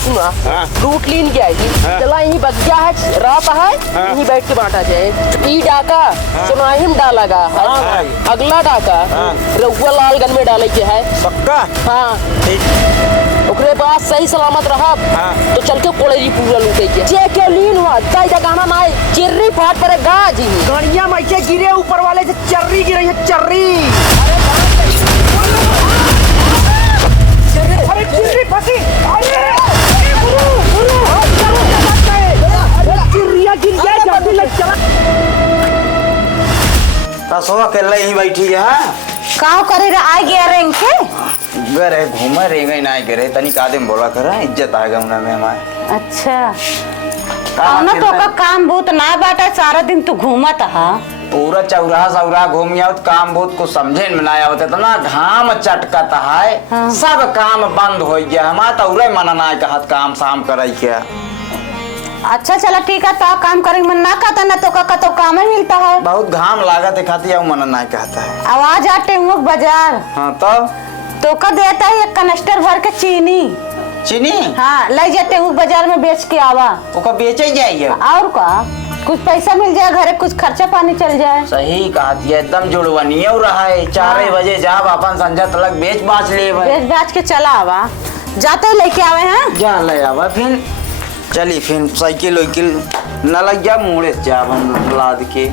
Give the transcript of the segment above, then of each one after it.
सुना फ्रूट लीन गया चला यही बगिया है रात है यही बैठ के बांटा जाए। ई डाका सुनाहिम डालागा अगला डाका रउआ लालगंज में डाले के है पक्का। हाँ ओकरे बाद सही सलामत रहा तो चल के कोड़ेरी पूरा लूटे के जे के लीन हुआ ताई जगाना ना है चिर्री फाट पर गाजी गड़िया में के गिरे ऊपर वाले से चर्री गिरे है चर्री। अरे चिर्री फंसी चिर्रिया गिर गया जल्दी लग चला। तसो अकेला ही बैठी है काव करे रे आ गया रे इनके गरे घूमे रे ना करे तनी कादम बोला कर इज्जत आ गमना में हमारे। अच्छा ना तो का काम बहुत ना बाटा सारा दिन तू घूमत हा पूरा चौराहा सौराहा घूम आओ काम बहुत कुछ समझे में ना आवत तो ना घाम चटकता है। हाँ। सब काम बंद हो गया हमारा तौरे मना ना कहत काम शाम करे क्या। अच्छा चला ठीक है तो काम करे मन ना कहता ना तो काम ही मिलता है। बहुत घाम लागत है खाती अब मना ना कहता है। आवाज आते हुए बाजार। हाँ तो का देता है एक कनस्टर भर के चीनी। चीनी हाँ ले जाते हुए बाजार में बेच के आवा ओका बेचे जाइए और का कुछ पैसा मिल जाए घरे कुछ खर्चा पानी चल जाए। सही कहती है एकदम जुड़वनी रहा है 4 बजे जाब अपन संझा तलक बेच बाच ले बेच बाच के चला आवा जाते लेके आवे हैं जा ले आवा फिर चली फिर साइकिल वाइकिल न लग जा मुड़े जावन लाद के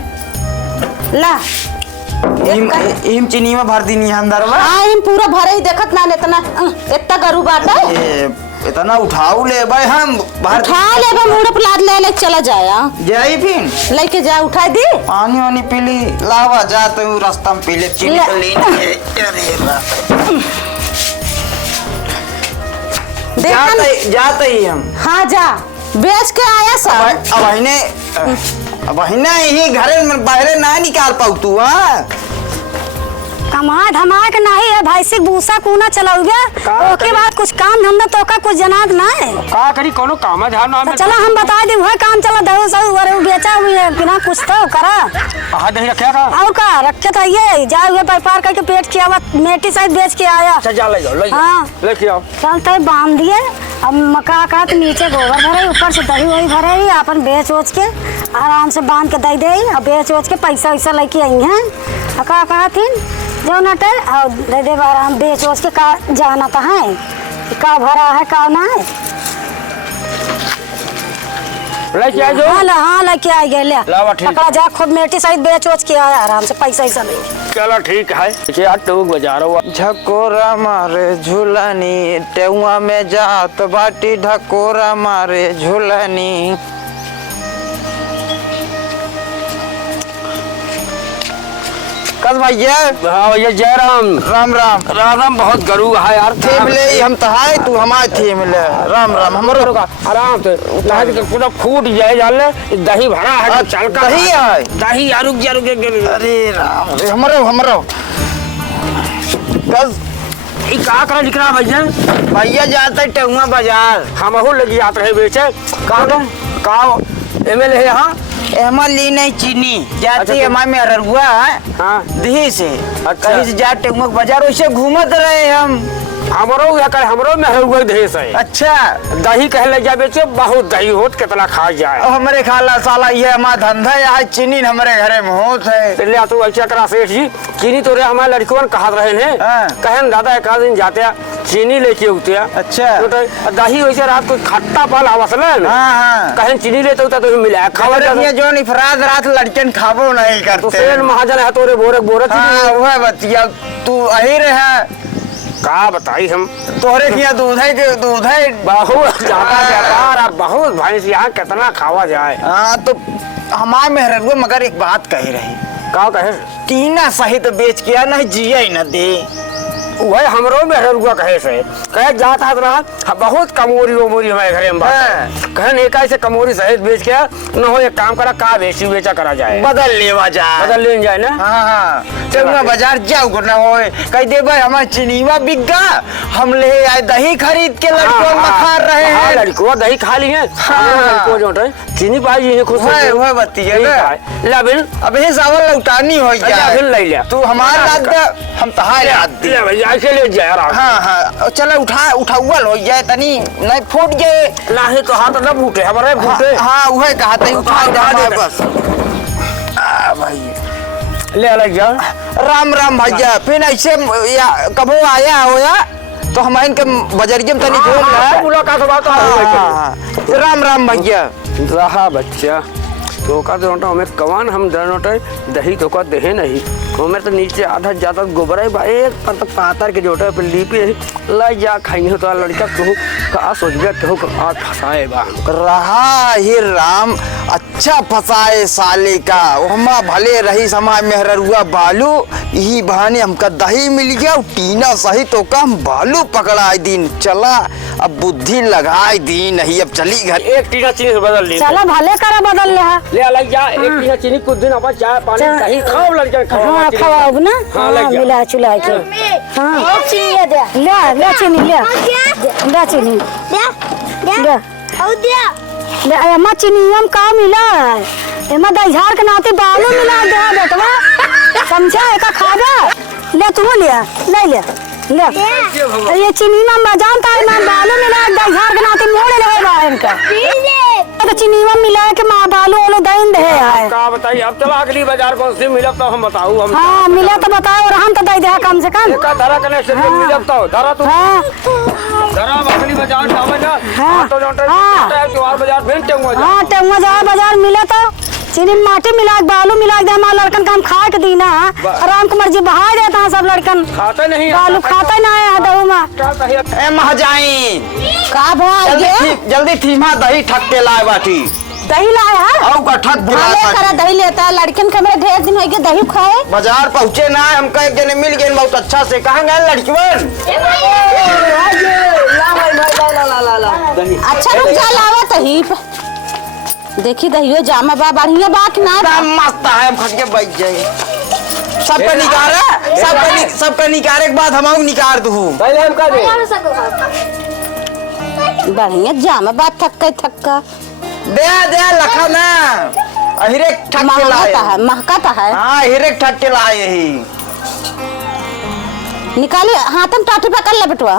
ला इम चीनी में भर दीनी अंदर में। हां इम पूरा भरे ही देखत ना इतना इतना गरू बाटा इतना उठाऊ ले भाई हम भर उठा ले बे मुड़े पर लाद ले चला जाया जाई फिर लेके जा उठा दे पानी वानी पी ली लावा जा तो रास्ता में पी ले चीनी तो लेनी है। अरे जाते ही हम। हाँ जा बेच के आया सब अब यही घरे में बाहर ना निकाल पाऊ तू। हाँ कमा धमा के नहीं है भाई से भूसा कूना चलाओगे ओके बाद कुछ काम धंधा तो का कुछ जनाब ना है का करी कोनो काम ध्यान ना तो चला हम बता दे वह काम चला दो सब और बेचा हुई है बिना कुछ तो करा हां नहीं रखया का और का रखे था ये जाओ हुए व्यापार करके पेट किया हुआ मेटी साइड बेच के आया। अच्छा जा ले जाओ ले हां लेके आओ चलते बांध दिए अब मका का तो नीचे गोबर भरे ऊपर से दही वही भरे अपन बेच ओच के आराम से बांध के दे दे अब बेच ओच के पैसा वैसा लेके आई हैं का कहा थी जो नटर और दे दे आराम बेच ओच के का जाना था है का भरा है का ना है लेके आ जाओ। हाँ लेके आ गए ले पकड़ा जा खुद मेटी साइड बेच ओच के आया आराम से पैसा ऐसा ले चलो ठीक है ये ऑटो बाजार हुआ झकोरा मारे झूलनी टेउआ में जात बाटी ढकोरा मारे झूलनी। कल भैया। हाँ भैया जय राम राम राम राम राम बहुत गरू है यार थे मिले हम तो है तू हमारे थे मिले राम राम हमरो का आराम से लाज के पूरा फूट जाए जाले दही भरा है चल का दही है दही रुक जा अरे राम हमरो कल ई का कर लिख रहा भैया जाते टेउआ बाजार हम हो लगी आते है बेचे का एमएल है। हाँ एमा ली नहीं चीनी जाती है में अररुआ है। हाँ दही से अच्छा कहीं से जाते बाजार वैसे घूमत रहे हम हमरो में है देश है। अच्छा दही कह ले जा बेचे बहुत दही होत कितना खा जाए हमारे खाला साला ये हमारा धंधा है चीनी हमारे घरे में होत है पहले तो अच्छा करा सेठ जी चीनी तो रे हमारे लड़कियों कहत रहे हैं। हाँ। कहन दादा एक दिन जाते चीनी लेके उठते। अच्छा तो दही वैसे रात को खट्टा पाल आवसल है ना। हाँ कहन चीनी लेते होता तो मिला खबर ये जो निफराद रात लड़कन खाबो नहीं करते तो सेठ महाजन है तोरे बोरे बोरे हाँ वह बतिया तू अही रहे का बताई हम तोरे किया दूध है बहुत ज्यादा व्यापार बहुत भैंस यहाँ कितना खावा जाए। हाँ तो हमारे मेहरगुआ मगर एक बात कही रही का कहे टीना सहित बेच किया नहीं जिया ही न दे वही हमरो में रुआ कहे से कहे जाता रहा बहुत कमोरी वमोरी हमारे घरे में बात कहन एक ऐसे कमोरी सहित बेच के न हो एक काम करा का बेची बेचा करा जाए बदल लेवा जाए बदल ले जाए ना। हाँ चलना बाजार जाओ करना हो कह दे भाई हमारे चीनीवा बिक गया हम ले आए दही खरीद के लड़कों खा रहे हैं लड़कों दही खा ली है लड़कों जो चीनी पाई जी खुश है बत्ती है लाबिल अब ये सावन लौटानी हो गया ले लिया तू हमारा हम तहारे आदमी ऐसे ले जाए आराम से। हाँ हाँ चल उठाउल हो जाए तनी नहीं फूट जाए नाही तो हाथ न फूटे हमारे फूटे। हाँ वही कहा था उठा दे बस भाई ले अलग जा। राम राम भैया फिर ऐसे कबो आया हो या तो हम इनके बजरिये में तनी घूम रहा मुलाकात बात है। राम राम भैया रहा बच्चा तो का तो हमें कवान हम दर दही तो का दहे नहीं हमें तो नीचे आधा ज्यादा गोबर है एक पर तो पातर के जोटे पे लीपी ला जा खाई तो लड़का कहू का सोच गया कहू का फसाए बा रहा ही राम अच्छा फसाए साले का हमा भले रही समा मेहरुआ बालू यही बहाने हमका दही मिल गया टीना सही तो का हम बालू पकड़ाए दिन चला अब बुद्धि लगाए दी नहीं अब चली घर एक टीना चीनी से बदल ले चला भले करा बदल ले ले अलग जा एक टीना चीनी कुछ दिन अपन चाय पानी दही खाओ लड़के खाओ हाँ खवाओ ना हाँ, लग जा। मिला चुला के हाँ चीनी दे ले चीनी ले चीनी ले अम्मा चीनी हम का मिला है एमा दहीझार के नाते बालू मिला दे बेटवा समझा है का खाबा ले तू ले ये चीनी में मजान ताई में बालू मिला दहीझार के नाते मोड़े लगे बा इनका तो चीनी में मिला के मां बालू वालो दइन दे है का बताइए अब चला अगली बाजार कौन सी मिलब तो हम बताऊ हम हाँ मिला तो बताओ और हम तो दे दे कम से कम एक धरा कनेक्शन में मिलब तो धरा तू हाँ धरा अगली बाजार जावे ना हाँ। तो जोटे हाँ। त्योहार बाजार फिर टेंगो जा हाँ टेंगुआ जा बाजार मिला तो चीनी में माटी मिला के बालू मिला के हमारे लड़कन का हम खा के दीना आराम को मर्जी बहा देता है सब लड़कन खाते नहीं बालू खाता ना है दहू में ए महाजाई का भाई जल्दी थीमा दही ठक के लाए बाटी दही लाया है औ का ठक बुला भले करा दही लेता है लड़कन के मेरे ढेर दिन हो गए दही खाए बाजार पहुँचे ना हमका एक जने मिल गए बहुत अच्छा से कहाँ गए लड़किवन अच्छा रुक जा लावा दही देखी दहियो जामा बा बढ़िया बात ना मस्त है हम खट के बैठ जाए सबका निकाल सबका निकाले के बाद हम निकाल दूँ पहले हम कर दे बढ़िया जामा बात थक्का दे लखा ना हिरे ठक के लाए महकाता है हाँ हिरे ठक के लाए यही निकाले हाथ में टाटी पकड़ ले बेटवा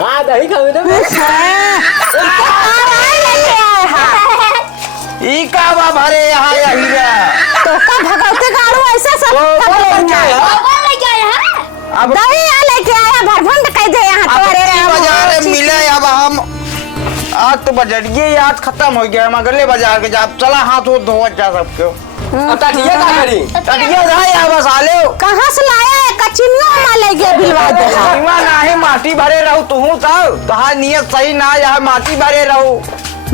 हाँ दही खावे तो ई का बा भरे यहाँ या हीरा तो का भगवते गाड़ू ऐसा सब अब दही आ लेके आया भरभंड कह दे यहाँ तुम्हारे बाजार में मिले अब हम आज तो बजरिए याद खत्म हो गया हम अगले बाजार के जाब चला हाथ वो धोवत जा सबके टटिया का करी टटिया रहा या बस आले कहाँ से लाया है कचिनिया में ले गया बिलवा दे सीमा नाही माटी भरे रहू तू तब तहार नियत सही ना यहाँ माटी भरे रहू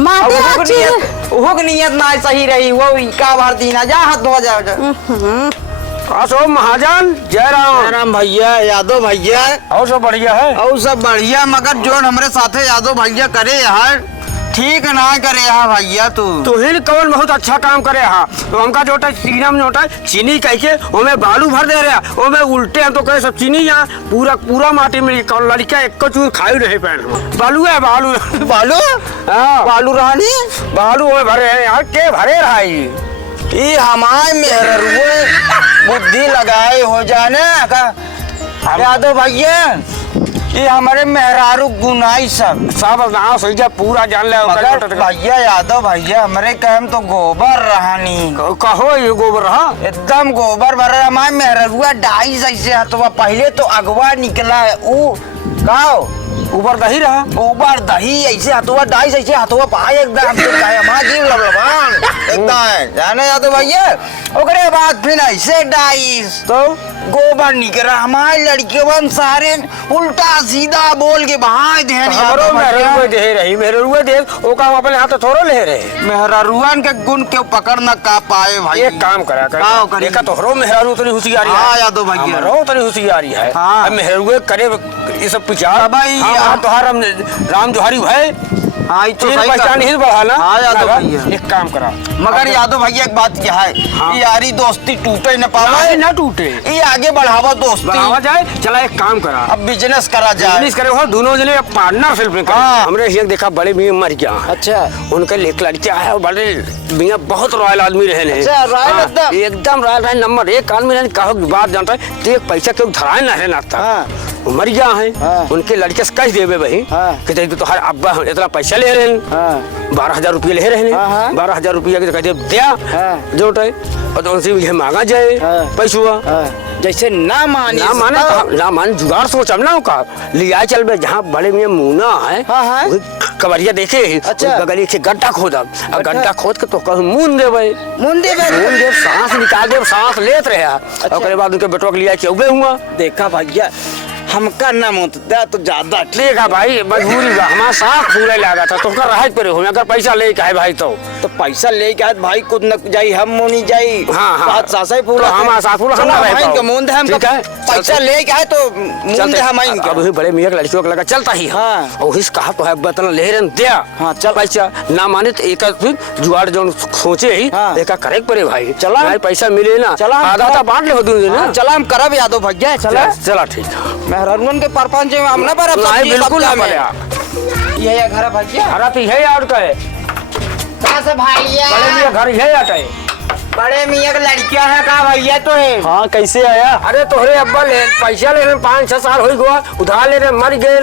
माटी अच्छी उहुक नियत ना सही रही वो का भर दीना जा हाथ धो जा असो महाजन जय राम भैया यादव भैया और सब बढ़िया है और सब बढ़िया मगर जो हमारे साथे यादव भैया करे यार ठीक ना करे यहाँ भैया तू तुहिन कवन बहुत अच्छा काम करे हाँ तो हमका जोटा चीना में जोटा चीनी कह के ओमे बालू भर दे रहा ओमे उल्टे हम तो कहे सब चीनी यहाँ पूरा माटी में कौन लड़का एक चूर खाई रहे पैन बालू है बालू बालू हाँ बालू रानी बालू ओमे भरे हैं यार के भरे रहा ये हमारे मेहरुए बुद्धि लगाए हो जाने का यादव भैया ये हमारे मेहरारू गुनाई सब गाँव सही जा पूरा जान ले मगर भैया यादव भैया हमारे कहम तो गोबर रहानी कहो ये गोबर रहा एकदम गोबर भर हमारे मेहरुआ डाई जैसे हथवा पहले तो अगवा निकला है वो गाओ ऊपर दही रहा ऊपर दही ऐसे हथुआ डाइस ऐसे हथुआ पाए एकदम जीव लबलबान एकदम जाने यादव भैया ओकरे बाद फिर ऐसे डाइस तो गोबर निकला हमारे लड़के सारे उल्टा सीधा बोल के बहा दे हमरो मेहरुए दे रही मेहरुए दे ओ काम अपने हाथ थोड़ो ले रहे मेहरुआन के गुण के पकड़ न का पाए भाई एक काम करा कर देखा तोहरो मेहरारू उतनी होशियारी है हाँ यादव भैया हमरो उतनी होशियारी है हाँ। मेहरुए करे ये सब पिचार भाई हाँ तोहार राम जोहारी भाई हाँ तो पहचान ही बढ़ा ना हाँ यादव भैया एक काम करा मगर यादव भैया एक बात क्या है, हाँ। यारी दोस्ती टूटे न पावे, ना टूटे, ये आगे बढ़ावा दोस्ती। बढ़ावा जाए। चला एक काम करा, अब बिजनेस करा जाए। बिजनेस करे हो दोनों जने पार्टनरशिप में करे। हाँ। हमने एक देखा बड़े मियां मर गया। अच्छा उनके एक लड़का है, बड़े मियां बहुत रॉयल आदमी रहे ने। अच्छा, रॉयल एकदम? एकदम रॉयल है, नंबर 1 आदमी रहे। कहो की बात जानता है, तो एक पैसा क्यों धराए ना है नाता। हाँ। वो मर गया है। हाँ। उनके लड़के से कह देवे भाई हाँ। कि तो हर अब्बा इतना पैसा ले रहे हैं, हाँ। 12,000 रुपये ले रहे हाँ, हाँ। हैं, 12,000 रुपया के कहते दिया हाँ। जोट है, और तो उनसे ये मांगा जाए हाँ। पैसा। जैसे ना माने ना माने जुगाड़ सोचम ना का लिया चल बे जहाँ बड़े मियां मुना है। हाँ, हाँ। वही कवरिया देखे अच्छा। बगल के गड्ढा खोदा, और गड्ढा खोद के तो कहूँ मून देवे, मुंडे मून दे सांस निकाल दे, सांस लेत रहे। और उसके बाद उनके बेटवा के लिया चौबे हुआ। देखा भैया हमका ना मुतदा तो ज्यादा देखा भाई मजबूरी बा, हमारा सांस फूले लगा था, तुमका रह पे हो अगर पैसा ले के है भाई तो पैसा ले के आए भाई खुद न जाई हम मोनी जाई। हाँ, हाँ। बात सासा ही पूरा तो हमारा सास पूरा हम ना भाई रहता के हो। मुंडे हम ठीक है, पैसा चलते। ले के आए तो मुंडे हम आइन अब वही बड़े मियां के लड़कियों का लगा चलता ही। हाँ। और इस कहा तो है बतना ले रहे दिया। हाँ, चल। पैसा ना माने तो एक फिर जुगाड़ जो सोचे ही हाँ। देखा करे पड़े भाई। चला। भाई पैसा मिले ना, चला हम आधा आधा बांट ले हो दूंगे ना। चला हम करब यादव भैया चला चला ठीक है। मेहरानगंज के परपंच में हम ना पर नहीं बिल्कुल ना पड़ेगा। ये घर भैया हरा तो है यार का है, से भैया बड़े मियां घर है यार है। बड़े मियां का लड़कियां है का भैया तो है। हाँ कैसे आया? अरे तोहरे अब्बा ले पैसा ले रहे 5-6 साल हो गया, उधार ले रहे मर गए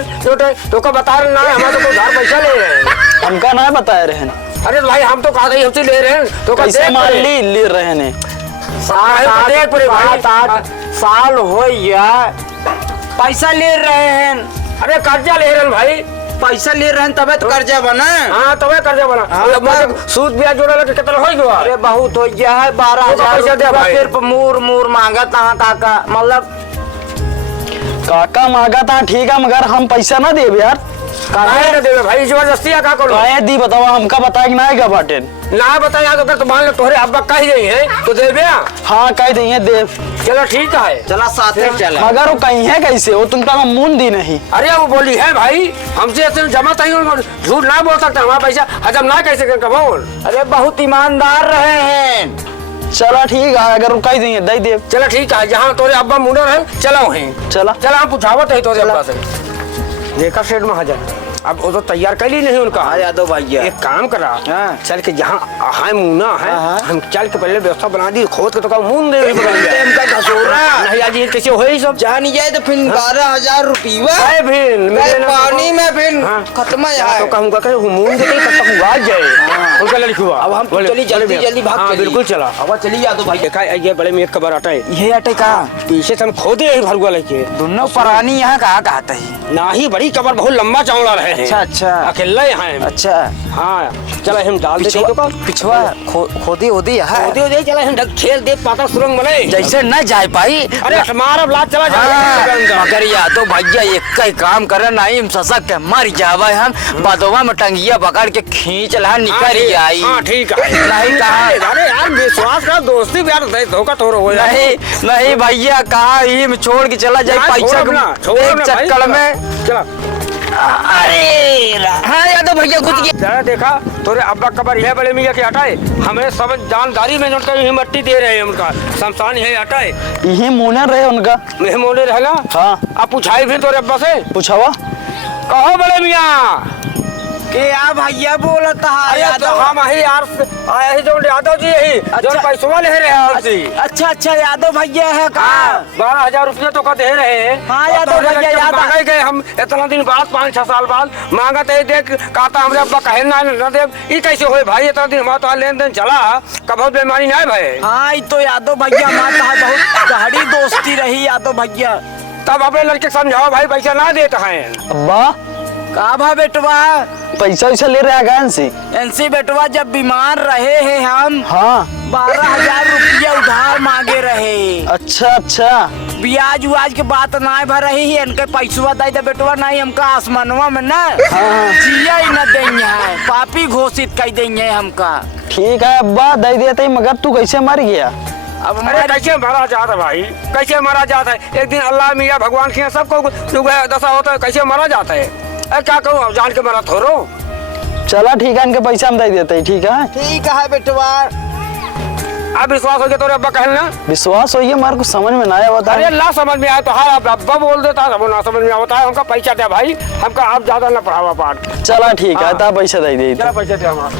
तो का बता रहे ना हमारे तो उधार पैसा ले रहे हैं। हमका ना बताए रहे अरे भाई हम तो कहा गई हमसे ले रहे हैं तो कैसे मान ले रहे ने 7-8 साल हो गया पैसा ले रहे हैं। अरे कर्जा ले रहे हैं भाई, पैसा ले रहे हैं तबे तो कर्जा बना। हाँ तबे कर्जा बना। हाँ, सूद ब्याज जोड़ा लगे कितना हो गया? अरे बहुत हो गया है 12,000 पैसा दे भाई। फिर मूर मांगा था काका मतलब काका मांगा था ठीक है मगर हम पैसा ना देब यार। काहे ना देवे भाई, जबरदस्ती का करो काहे दी बतावा हमका बताए कि ना है बाटे। ना बताया तो अगर तो मान लो तोहरे अब्बा कह रही है तो देवे। हाँ कह देंगे देव। चलो ठीक है, चला साथ में चला। मगर वो कहीं है कैसे, वो तुमका मैं मुन दी नहीं। अरे वो बोली है भाई हमसे ऐसे जमा तही झूठ ना बोल सकता, हमारा पैसा हजम ना कैसे कर बोल। अरे बहुत ईमानदार रहे हैं। चला ठीक है अगर वो कह देंगे दे देव। चलो ठीक है, जहाँ तोरे अब्बा मुनर है चलो वहीं चला चला हम पूछावत है तोरे अब्बा से। देखा सेठ महाजन अब वो तो तैयार कर ली नहीं उनका। हाँ यादव भैया एक काम करा, हाँ। चल के जहाँ है मुना है हाँ। हम चल के पहले व्यवस्था बना दी, खोद के तो मुन दे घसोरा नहीं आज ये कैसे हो सब जान जाए तो फिर 12,000 रुपया है फिर मेरे ना पानी में फिर हाँ। खत्म तो है। कहूँगा कि मुन दे तब तक हुआ जाए उनका लड़की हुआ। अब हम बोले, चली जल्दी बोले, जल्दी भाग हाँ चली। बिल्कुल चला। अब चली यादव भाई देखा ये बड़े में एक खबर आता है, ये अटे का पीछे से हम खोदे ही भरगुआ लेके दोनों प्राणी यहाँ कहा कहते हैं। ना ही बड़ी कबर बहुत लंबा चौड़ा रहे हैं। अच्छा अच्छा अकेले हैं। अच्छा हाँ चलो हम डाल देते तो पिछवा खोदी होदी है खोदे हो जाए, चलो हम खेल दे पाता सुरंग बने जैसे न जाए पाई। अरे हमारा लात चला जाए मगर यादव भैया एक का ही काम करे नहीं हम ससक के मर जावे हम बदवा में टंगिया पकड़ के खींच ला निकल आई। हाँ ठीक है। नहीं कहा अरे यार विश्वास का दोस्ती प्यार धोखा तो हो जाए। नहीं नहीं भैया कहा ही में छोड़ के चला जाए पैसा के चक्कर में। चला अरे हाँ यादव भैया घुस गया। जरा देखा तोरे अब्बा कबर है बड़े मियाँ के हटाए, हमें सब जानकारी में उनका यही मट्टी दे रहे हैं, उनका शमशान है हटाए यही मुनर रहे उनका। मेहमोने रहला। हाँ अब पूछाई फिर तोरे अब्बा से पूछावा कहो बड़े मियाँ क्या भैया बोलता है अरे तो यादव। हम ही यार आए ही जो यादव जी यही जो पैसवा ले रहे हैं हमसे। अच्छा अच्छा यादव भैया है का 12,000 रुपये तो का दे रहे हैं। हाँ, यादव भैया, याद आ- मांगे गए हम इतना दिन बाद 5-6 साल बाद मांगा थे देख कहता हमरे अब्बा कहे ना दे ये कैसे होए भाई, इतना दिन हमारा तो लेन देन चला कभी बीमारी नहीं भाई। हाँ तो यादव भैया हमारा बहुत गहरी दोस्ती रही यादव भैया। तब अपने लड़के समझाओ भाई पैसा ना देता है। अब्बा का भा बेटवा पैसा वैसा ले रहे हैं से। एनसी बेटवा जब बीमार रहे हैं हम हाँ 12,000 रुपया उधार मांगे रहे। अच्छा अच्छा ब्याज उज के बात ना भर रही है इनके पैसवा दे दे बेटवा नहीं हमका आसमानवा में ना जिया ही न देंगे है पापी घोषित कर देंगे हमका। ठीक है अब्बा दे देते मगर तू कैसे मर गया। अब अरे कैसे मारा जाता है भाई, कैसे मारा जाता है? एक दिन अल्लाह मियाँ भगवान के सबको दशा होता है, कैसे मारा जाता है? अरे क्या कहूँ जान के मारा थोरो। चला ठीक है, इनके पैसा हम दे देते हैं, ठीक है। ठीक है बेटवा। अब विश्वास हो गया तो अब्बा कहना विश्वास होइए, हमारे को समझ में ना आया बता। अरे ना समझ में आया तो हाँ अब्बा बोल देता है, ना समझ में आता है। हमका पैसा दे भाई, हमका आप ज्यादा ना पढ़ावा पाठ। चला ठीक है, तब पैसा दे दे। चला पैसा दे हमारा।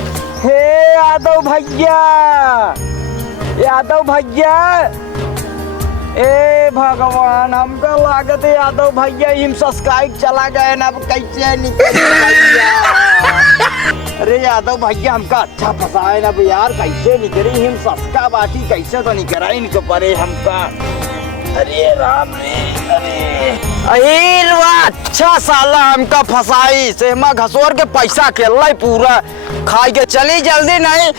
हे यादव भैया, यादव भैया, ए भगवान, हमका लागत है यादव भैया हिम सब्सक्राइब चला गए ना, अब कैसे निकले भैया। अरे यादव भैया हमका अच्छा फंसाए ना यार, कैसे निकली हिम सस्ता बाटी, कैसे तो निकला इनको परे हमका। अरे राम रे, अरे वाह, अच्छा साला हमका फसाई से हम घसोर के पैसा के पूरा खाई के चली जल्दी नहीं,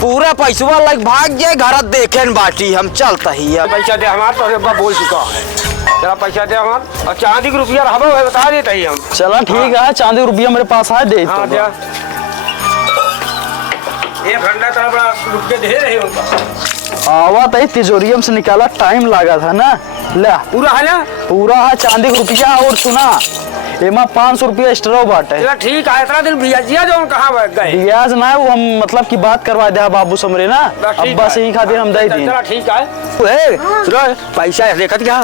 पूरा पैसा लग भाग जाए घर देखे बाटी। हम चलता ही है। पैसा दे हमारा तो अब्बा बोल चुका है। चला पैसा दे हमारा, और चांदी के रुपया रहा है बता देते ही हम। चला ठीक है, चांदी रुपया मेरे पास है, दे हाँ तो। एक घंटा तरह बड़ा रुपये दे रहे उनका। आवा तो तिजोरियम से निकाला, टाइम लगा था ना। ले पूरा है ना? पूरा है चांदी का रुपया। और सुना, एमा 500 रुपया एक्स्ट्रा बाटे। चला ठीक है, इतना दिन ब्याजिया जो कहाँ गए? ब्याज ना, वो हम मतलब की बात करवा दे बाबू समरे ना, अब्बा से ही खातिर हम दे दी। चला ठीक है। सुनो पैसा देखत क्या,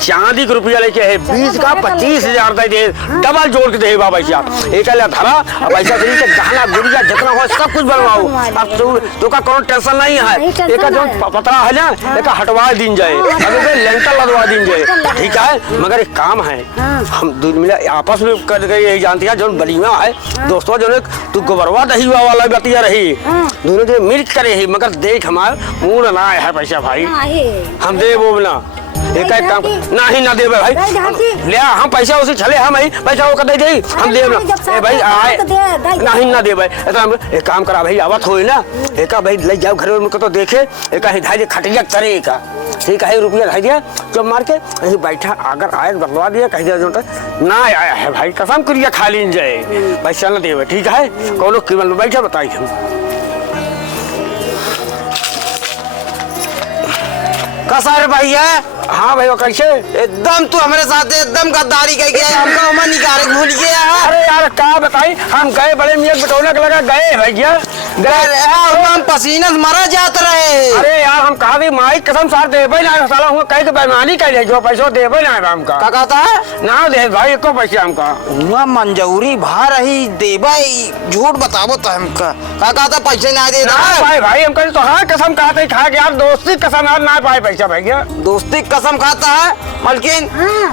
चांदी का रुपया लेके है 20 का 25,000 दे, डबल जोड़ के दे बाबा पैसा। एक धरा अब पैसा दे के गहना गुड़िया जितना हो सब कुछ बनवाओ। अब तो का कोनो टेंशन नहीं है। एक जो पतरा है ना, एक हटवा दिन जाए, अब लेंटर लगवा दिन जाए, ठीक है। मगर एक काम है, हम दूर मिला आपस में कर गए, यही जानती है जो बलिया है दोस्तों, जो तू गोबरवा दही वाला बतिया रही, दोनों जो मिल करे ही। मगर देख हमार मुंह ना है पैसा भाई, हम दे वो ना एक काम नहीं ना दे भाई, ले हम पैसा उसे चले, हम पैसा वो कर दे हम दे ना भाई, आए नहीं ना दे भाई। एक काम करा भाई, आवत हो ना, एक भाई ले जाओ घर में तो देखे, एक धाई खटिया करे एक, ठीक है, रुपया ढाई दिया जब मार के यही बैठा, अगर आए बतवा दिया कह दिया जो ना आया है भाई, कसम करिया खा लीन जाए, पैसा ना दे, ठीक है। कौन कीमत में बैठा बताई हम। कसार भैया, हाँ भाई वो कैसे? एकदम तू हमारे साथ एकदम गद्दारी कर गया, हमका उमा निकाल भूल गया है। अरे यार क्या बताई, हम गए बड़े मियाँ बटौलक लगा गए भैया, गए हम पसीना से मरा जाते रहे। अरे यार हम कहा भी माई कसम सार देबे ना, साला हुआ कह के बेईमानी कर ले, जो पैसा देबे ना हमका। क्या कहता है ना दे भाई एको पैसा हमका। हुआ मंजूरी भा रही देबा, झूठ बताबो तो हमका। क्या कहता पैसे ना दे ना भाई भाई हम कहे तो हाँ कसम कहते खा के यार, दोस्ती कसम यार ना पाए पैसा भैया। दोस्ती कसम खाता है मलकिन,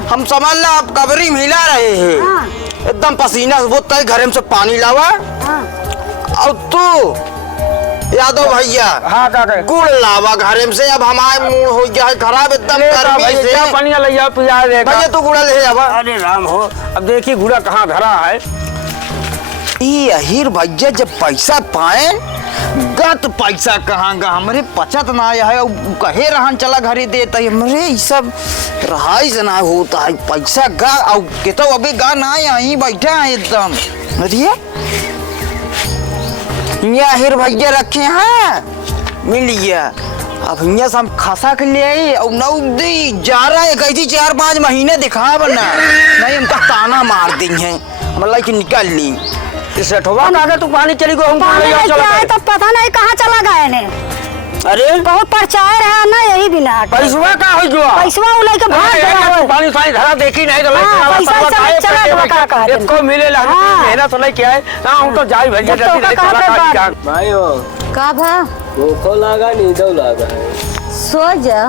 हम समझ ला अब कबरी मिला रहे हैं, एकदम पसीना वो तय घर से पानी लावा। और तू यादव भैया, हाँ क्या कहे? गुड़ लावा घर से, अब हमारे मुंह हो गया है खराब एकदम गर्मी से। पानी ले जाओ पिया देगा भैया तू गुड़ा ले जावा। अरे राम हो, अब देखिए गुड़ा कहाँ धरा है। ये अहीर भैया जब पैसा पाए गत पैसा कहाँ गा, हमरे पचत ना आया है, कहे रहन चला घरे देता है, हमरे ये सब रहाई से ना होता है पैसा गा, और कहता अभी गा ना यहीं बैठा है एकदम। अरे ये अहीर भैया रखे हैं मिल गया, अब यहाँ से हम खासा के ले आई और नौदी जा रहा है, कैसी 4-5 महीने दिखा बना नहीं, हमका ताना मार दी है, मतलब कि निकल ली। सेठवा ना तू पानी चली गो, हम तो पता नहीं कहाँ चला गए ने। अरे बहुत प्रचार है ना, यही बिना पैसवा का हो गया, पैसवा उलाई के भाग गया। पानी सानी धरा देखी नहीं तो पैसा को मिले ला मेहनत तो नहीं किया है ना, हम तो जाई भैया जल्दी भाई हो का भा भूखो लागा नींदो लागा है, सो जा।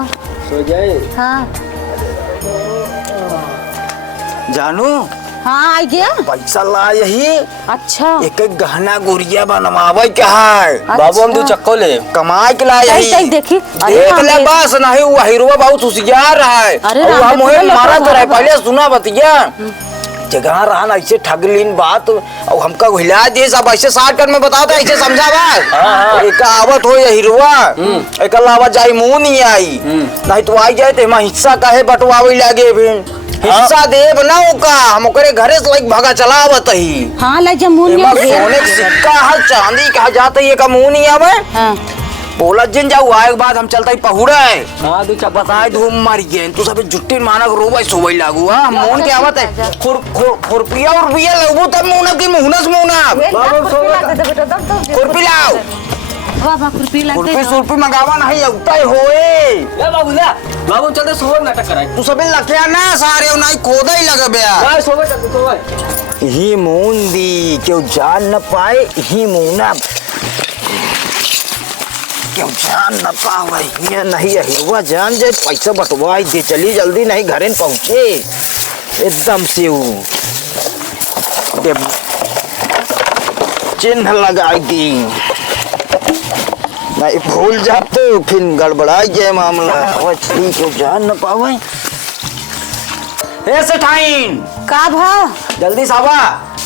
सो जाए। हाँ जानू हाँ आ गया। पैसा ला यही अच्छा एक एक गहना गुड़िया बनवावे के है, बाबू हम 2 चक्को ले कमाए के ला यही तई देखी, देख ले बस, नहीं वो हीरोवा बहुत होशियार है, अरे और राम हम रे, वही तो मारा लोग तो रहे, तो पहले सुना बतिया जगह रहन ऐसे ठगलीन बात, और हमका हिला दे सब ऐसे शॉर्टकट में बताओ तो ऐसे समझा बात। एक आवत हो ये हीरोवा, एक अलावा जाई मुंह नहीं आई, नहीं तो आई जाए तो हम हिस्सा काहे बंटवावे लागे भी, हिस्सा देब ना ओका, हम ओकरे घरे से लाइक भगा चलावत ही। हाँ ले जा मुंह सोने का सिक्का है, चांदी कहा जाता है, ये का मुंह नहीं आवे। हाँ बोला जिन जाऊ आए के बाद हम चलता ही पहुड़ा है। हाँ तू चप्पल बताए धूम मर गए तू सब जुट्टी मानक रोबा सोबई लागू हां मोन के आवत है खुरपिया और रुपया लगबू तब मुना की मुहनस मुना खुरपी लाओ बाबा खुरपी लगते खुरपी सुरपी मंगावा नहीं उताई होए ए बाबू ले बाबू चलते सोवर नाटक कराए तू सबे लखया ना सारे नहीं खोदा ही लगे बया भाई सोवर चलते सोवर ही मून दी क्यों जान न पाए ही मुना क्यों जान न पावे ये नहीं हिरवा जान जाए पैसा बटवाई दे चली जल्दी नहीं घरे पहुंचे एकदम से वो चिन्ह लगाएगी नहीं भूल जाते फिर गड़बड़ाई जाए मामला ठीक है जान न पावे ए सेठाइन का भाव जल्दी साबा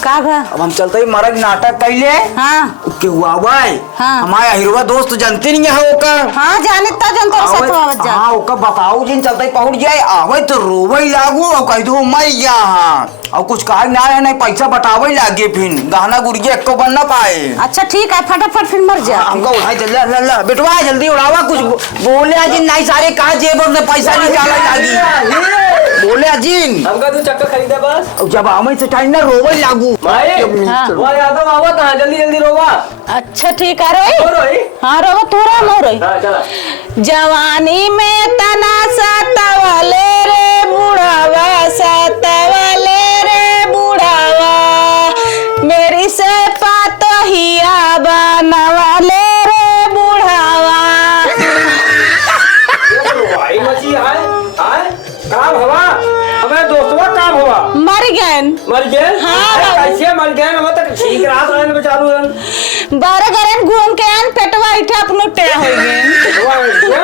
का भाव अब हम चलते ही मरग नाटक कैले हाँ के हुआ भाई हाँ। हमारा हिरवा दोस्त जानते नहीं है ओकर हाँ जाने तो जनता सतवावत जा हाँ ओकर बताओ जिन चलते ही पहुंच जाए आवे तो रोवे लागू और कह दो मैं यहाँ और कुछ कहा ना है नहीं पैसा बटावे लागे फिर गहना गुड़िया एको बन ना पाए अच्छा ठीक है फटाफट फिर मर जा हमको उठाई जल्दी बेटवा जल्दी उड़ावा कुछ बोले अजिन नहीं सारे कहा जेब में पैसा निकाला लागी बोले अजिन हमका तू चक्कर खरीदे बस जब हमें से टाइम ना रोवे लागू भाई हाँ। वो यादव आवत है जल्दी जल्दी रोवा अच्छा ठीक है रोई रोई हाँ रोवा तू रो नो रोई हां चला जवानी में तना सतवले रे बुढ़ावा सतवले रे बुढ़ावा मेरी से पातोहिया बनवाले रे बुढ़ावा भाई मची है काम हवा हमें दोस्तवा काम हुआ मर गए मर गए हाँ। कैसे मर गए हम तक ठीक रात रहने बेचारू हैं बारह गरन घूम के आन पेटवा इठा अपनो टेढ़ा हो गए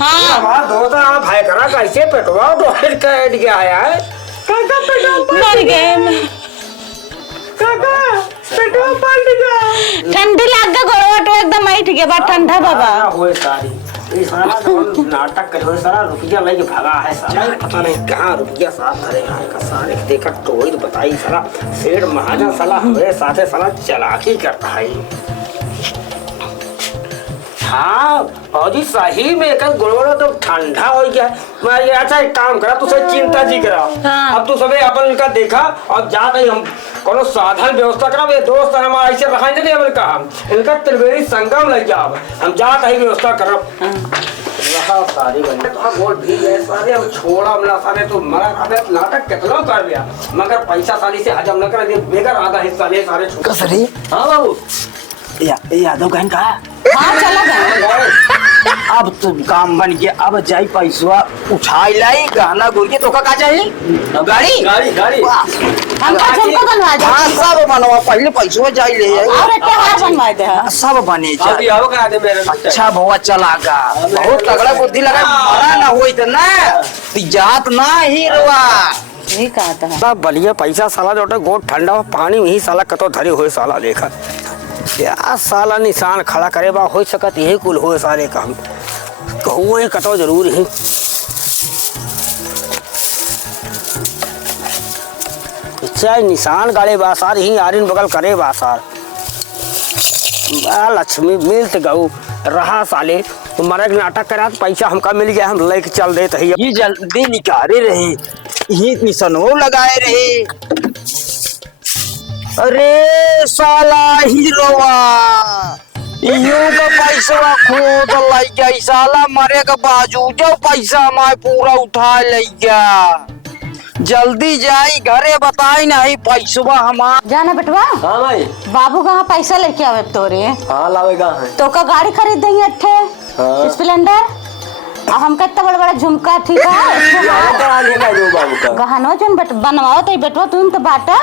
हाँ हमारा दोस्त भाई करा कैसे पेटवा तो फिर कैट गया है काका पेटवा मर गए काका पेटवा पलट गया ठंडी लाग गया गोड़वा तो एकदम ऐठ गया बा ठंडा बाबा होए सारी ये सारा जो नाटक करे सारा रुपया लेके भागा है सारा पता नहीं कहाँ रुपया साथ धरे है का सारे देखा टोई तो बताई सारा सेठ महाजन साला हमें साथे साला चालाकी करता है हाँ फौजी सही में एक गोड़ोड़ा तो ठंडा हो गया मैं ये अच्छा एक काम करा तू सब चिंता जी करा हाँ। अब तू सबे अपन इनका देखा और जा नहीं हम कोनो साधन व्यवस्था करा ये दोस्त हमारा ऐसे रखा नहीं हमने कहा इनका त्रिवेणी संगम लग जा हम जा कहीं व्यवस्था करब रहा सारी बने तो हम वोट भी गए सारे हम छोड़ा हमला सारे तो मगर अबे नाटक कितना कर लिया मगर पैसा साली से हजम न कर दिए बेकार आधा हिस्सा ले सारे कसरी हाँ बाबू यादव कहन का हाँ चला गए अब तो काम बन गया अब जाई पैसा उठाई लाई गहना गुड़िया तो का चाहिए गाड़ी गाड़ी गाड़ी हमका झुमका बनवा दे हाँ सब बनवा पहले पैसा जाई ले और एक हार बनवा दे सब बने अभी आओ करा दे मेरे अच्छा भवा चलागा बहुत तगड़ा बुद्धि लगा मरा ना होई त ना जात ना ही रवा ये कहता है सब बलिया पैसा साला जोटे गोट ठंडा पानी में ही साला कतो धरे हुए साला देखा क्या साला निशान खड़ा करे बा हो सकत यही कुल हो सारे काम कहू ये कतो जरूर ही चाहे निशान गाड़े बा सार ही आरिन बगल करे बा सार लक्ष्मी मिलत गऊ रहा साले मरग नाटक करा तो पैसा हमका मिल गया हम लेके चल देते ही ये जल्दी निकाले रहे ये निशानो लगाए रहे अरे साला हीरोवा यूं का पैसा खोद लाई गया साला मरे का बाजू जो पैसा मैं पूरा उठा ले गया जल्दी जाई घरे बताई नहीं पैसा हमार जाना बेटवा हाँ भाई बाबू कहाँ पैसा लेके आवे तोरे हाँ लावेगा है तो का गाड़ी खरीद देंगे अट्ठे हाँ। स्प्लेंडर और हमका इतना बड़ा बड़ा झुमका ठीक है करा लेगा जो बाबू का गहनो जन बनवाओ तो बेटवा तुम तो बाटा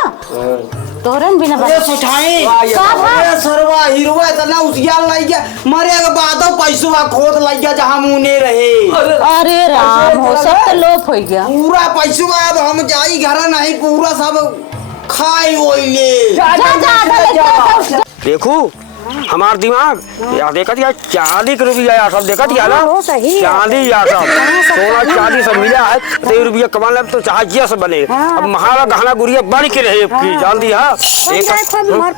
तोरन बिना अरे सुठाई अरे सरवा हीरोवा इतना उसिया लाई गया मरे के बाद पैसा खोद लाई गया जहां मुने रहे अरे राम हो सब तो लोप हो गया पूरा पैसा अब हम जाई घर नहीं पूरा सब खाई ओइले जा जा देखू हमार दिमाग यार देखत यार चांदी के रुपया यार सब देखत यार वो सही है। चांदी यार सब सोना चांदी सब मिला है 3 रुपया कमा ले तो चाहिए सब बने अब महारा गहना गुड़िया बन के रहे की जान दी हाँ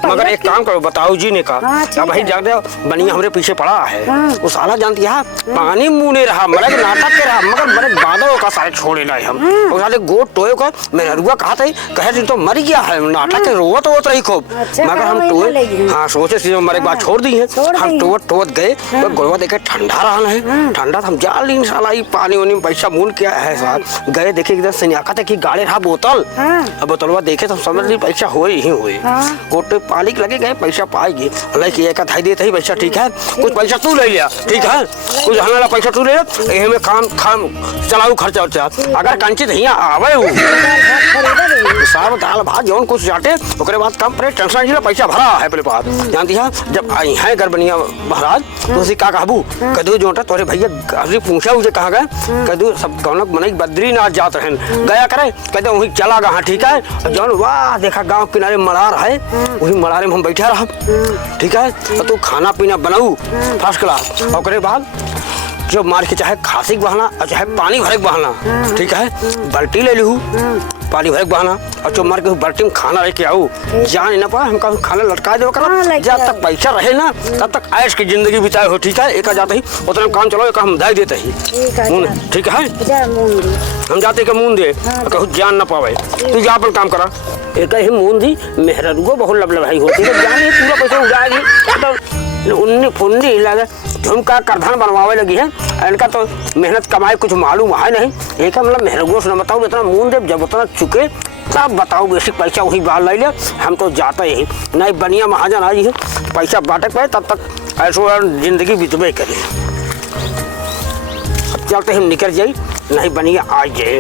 मगर एक काम करो बताओ जी ने कहा अब भाई जान बनिया हमरे पीछे पड़ा है वो साला जानती है पानी मुंह नहीं रहा मगर नाटक के रहा मगर बड़े बादों का सारे छोड़े लाए हम वो साले गोट टोए का मैं रुआ कहा था कहे दिन तो मर गया है नाटक के रोवत होत रही खूब मगर हम टोए हाँ सोचे सी मरे बाद छोड़ दी है हम टोत गए तो गोलवा देखे ठंडा रहा है ठंडा हम जाल नहीं साला पानी वानी में पैसा मूल क्या है साहब गए देखे इधर सन्याका थे कि गाड़ी रहा बोतल अब बोतलवा देखे तो समझ ली पैसा हुए ही हुए गोटे पानी के लगे गए पैसा पाएगी लाइक एक आधा देते ही पैसा ठीक है कुछ पैसा तू ले लिया ठीक है कुछ हमारा पैसा तू ले लिया में काम चलाऊ खर्चा वर्चा अगर कंचित यहाँ आवे साहब दाल भात जौन कुछ जाटे ओकरे बाद कम पड़े टेंशन जिला पैसा भरा है पहले बात जानती है जब आई है गरबनिया महाराज तो उसी का कहबू कदू जोटा तोरे भैया अभी पूछा मुझे कहा गए कदू सब कौन मनई बद्रीनाथ जात रहन गया करे कहते वहीं चला गा ठीक है जौन वाह देखा गांव किनारे मड़ार है वही मड़ारे में हम बैठा रहा ठीक है तो तू खाना पीना बनाऊ फर्स्ट क्लास ओकरे बाद जो मार के चाहे खांसी बहाना और चाहे पानी भरे बहाना ठीक है बाल्टी ले लूँ पानी भरे बहाना और जो मार के बाल्टी में खाना लेके आऊ जान ना पाए हमका खाना लटका दो करा जब तक पैसा रहे ना तब तक ऐश की जिंदगी बिताए हो ठीक है एक जाते ही उतना काम चलो एक हम दाई देते ही ठीक है हम जाते के मून दे कहूँ जान ना पावे तू जा पर काम करा एक ही मून दी मेहररुआ बहुत लबलबाई होती है जान पूरा पैसा उड़ाएगी उन्नी फुन्नी लगे झुमका करधन बनवावे लगी है इनका तो मेहनत कमाई कुछ मालूम है नहीं एक मतलब मेहरगो से बताओ इतना मून देव जब उतना चुके तब बताओ बेसिक पैसा वही बाल ले हम तो जाते ही नहीं बनिया महाजन आई है पैसा बांटे पे तब तक ऐसा जिंदगी बितबे करे अब चलते हम निकल जाई नहीं बनिया आ जाए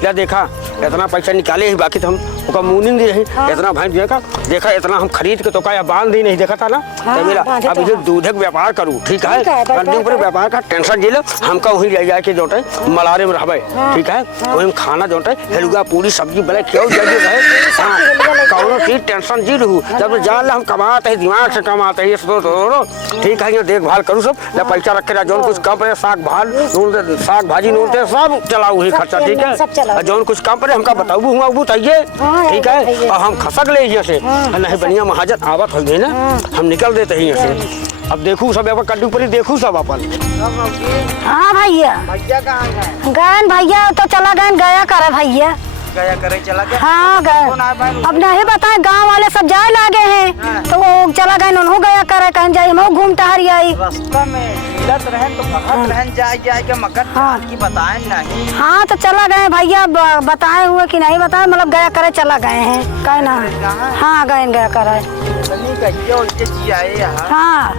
क्या देखा इतना पैसा निकाले ही बाकी तो हम उसका मुँह नहीं रही इतना भाई देखा इतना हम खरीद के तो का बांध ही नहीं देखा था ना मेरा अब इधर दूध का व्यापार करूँ ठीक है कंडी ऊपर व्यापार का टेंशन जी लो हमका वहीं ले जाके जोटे मलारे में रहबे ठीक है वहीं खाना जोटे हेलुआ पूरी सब्जी बने क्यों जल्दी रहे कौनो चीज टेंशन जी रहू जब जान हम कमाते हैं दिमाग से कमाते हैं ठीक है यहाँ देखभाल करूँ सब जब पैसा रखे जो कुछ कम पड़े साग भाजी नूनते सब चलाऊ ही खर्चा ठीक है जो कुछ कम पड़े हमका बताऊ हुआ बताइए ठीक है और हम खसक ले यहाँ से नहीं बनिया महाजन आवत हो गई ना हम निकल देते हैं यहाँ से अब देखू सब कड्डू पर देखू सब अपन हाँ भैया गए भैया तो चला गए गया करे भैया गया करे चला गया हाँ गए अब नहीं बताए गांव वाले सब जाए लागे हैं तो वो चला गए उन्हों गया करे कहीं जाए हम घूम टहरी आई रास्ता में मिलत रहे तो कहत रहन जाए के मगर की बताए नहीं हाँ तो चला गए भैया बताए हुए कि नहीं बताए मतलब गया करे चला गए हैं कहे ना हाँ गए गया करे हाँ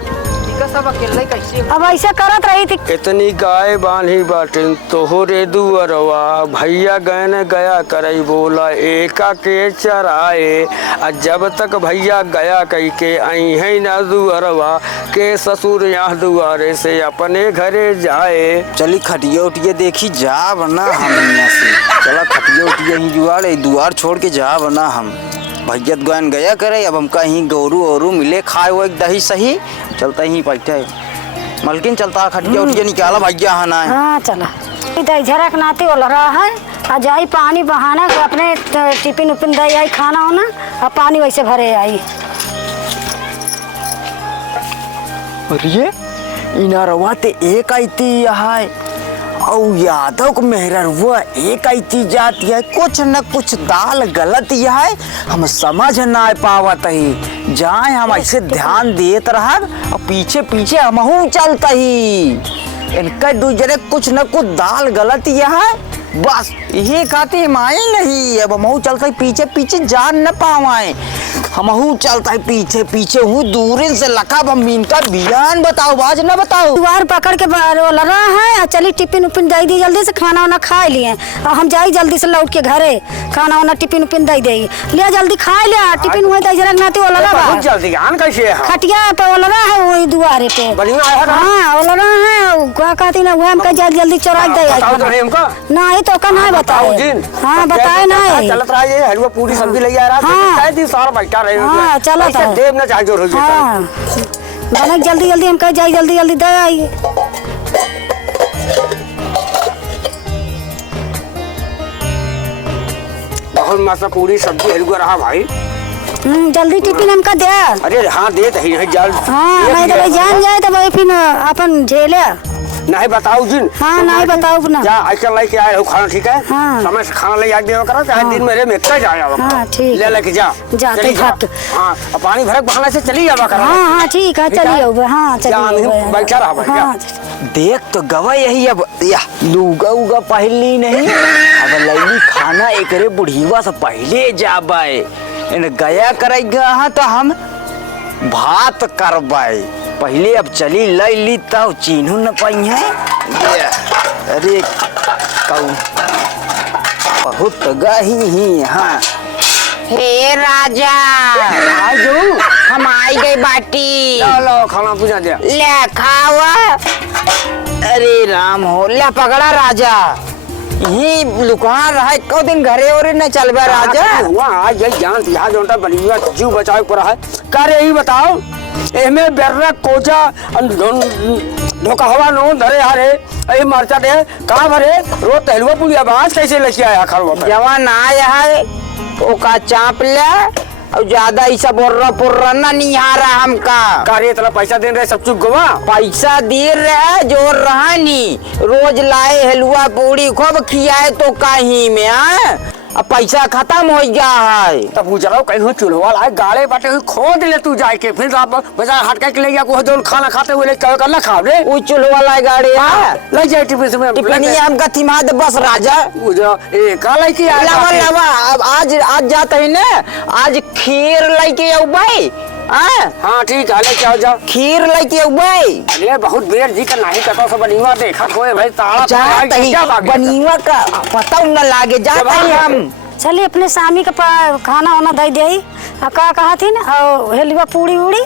सब अकेले कैसे अब ऐसे करत रही थी इतनी गाय बांधी बाटिन तोहरे दुअरवा भैया गए गया करई बोला एका के चराए जब तक भैया गया कई के आई है ना दुअरवा के ससुर यहाँ दुआरे से अपने घरे जाए चली खटिया उटिया देखी जा वरना हम यहाँ से चला खटिया उटिया ही जुआड़े दुआर छोड़ के जा वरना हम भैया गन गया करे अब हम कहीं गोरू ओरू मिले खाए वो एक दही सही चलता ही बैठे मलकिन चलता खटिया उटिया निकाला भैया है ना हाँ चला इधर झरक नाते वाला रहा है आ जाई पानी बहाना अपने टिफिन उपिन दे आई खाना होना और पानी वैसे भरे आई अरे इनारवा ते एक आईती यहाँ और यादव को मेहररुआ एक आईती जाती है कुछ न कुछ दाल गलत है हम समझ ना पावत ही जाए हम ऐसे ध्यान देत रहा और पीछे पीछे हमहू चलता ही इनका दूसरे कुछ न कुछ दाल गलत है बस यही खाती माई नहीं अब हमहू चलता पीछे पीछे जान न पावाए हमहू चलता है पीछे पीछे हूँ दूर से लखा हम इनका बयान बताओ बाज न बताओ द्वार पकड़ के लगा है चली टिफिन उपिन दे दी जल्दी से खाना वाना खा लिए और हम जाई जल्दी से लौट के घरे खाना वाना टिफिन उपिन दे दे लिया जल्दी खा लिया टिफिन हुए जरक नाते वो लगा बहुत जल्दी आन कैसे है खटिया पे वो लगा है वही दुआरे पे बढ़िया है हाँ वो लगा है क्या कहती ना वो हम जल्दी जल्दी चौराक दे नहीं तो का नहीं बताए हाँ बताए नहीं चलत रहा है हलवा पूरी सब्जी ले आ रहा है सारा बैठा रहे हाँ चलो देव ना चाहिए हाँ बने जल्दी जल्दी हम कह जाए जल्दी जल्दी दे आइए। बहुत मस्त पूरी सब्जी हलवा रहा भाई। जल्दी टिफिन हमका दे। अरे हाँ दे दही नहीं जल्द। हाँ नहीं तो भाई जान जाए तो भाई फिर अपन झेले। नहीं बताओ जिन। हाँ नहीं बताओ ना। जा ऐसा लेके आए हो खाना ठीक है। हाँ। समय से खाना ले आके देवा करो चाहे दिन मेरे में इतना जाया हो। हाँ ठीक। ले लेके जा। जा चली तो भाग। हाँ और पानी भरक बहाने से चली जावा करो। हाँ हाँ ठीक है चलिए अब। हाँ चलिए बैठा रहा भाई। हाँ देख तो गवा यही अब या लूगा उगा पहली नहीं अब लैली खाना एकरे बुढ़ीवा से पहले जाबाए इन गया करेगा तो हम भात करबाए पहले अब चली लैली तब चिन्हू न पाई है। अरे कऊ बहुत गही ही। हाँ हे राजा हम आई गई बाटी। लो खाना पूजा दिया। ले खावा। अरे राम हो ले पकड़ा राजा यही लुका रहा है कौ दिन घरे और न चलबे राजा। हुआ आज ये जान यहाँ जोटा बलिया जीव बचाव पर है करे यही बताओ एमे बेर्रा कोजा धोखा हवा नो धरे हारे ए मरचा दे का भरे रो तहलवा पुलिया बांस कैसे लेके आया खरवा जवान आया है ओका चाप ले और ज्यादा ऐसा बोर्रा पुर्रा ना निहारा हमका कार्य इतना पैसा दे रहे सब चुप गवा पैसा दे रहे जोर रहा नी रोज लाए हलवा पूरी खूब खियाए तो कहीं में अब पैसा खत्म हो गया है। तब गुजराओ कहीं चूल्हा लाए गाड़े बाटे हुई खोद ले तू जाए के फिर आप बाजार हट के ले गया को जो खाना खाते हुए ले कर ना खा रे वो चूल्हा वाला गाड़ी है ले जाए टिफिन में टिफिन हमका थिमाद बस राजा गुजरा ए का लेके आया लवा लवा अब आज जाते हैं ना आज खीर लेके आओ भाई। हाँ ठीक है लेके आओ जाओ खीर लेके आओ भाई। अरे बहुत बेर जी का नहीं कतो सब बनीवा देखा कोई भाई ताला जाते ही बनीवा का पता न लागे जाते ही हम। चलिए अपने स्वामी का खाना वाना दे दे का कहा थी ना और हेलवा पूरी उड़ी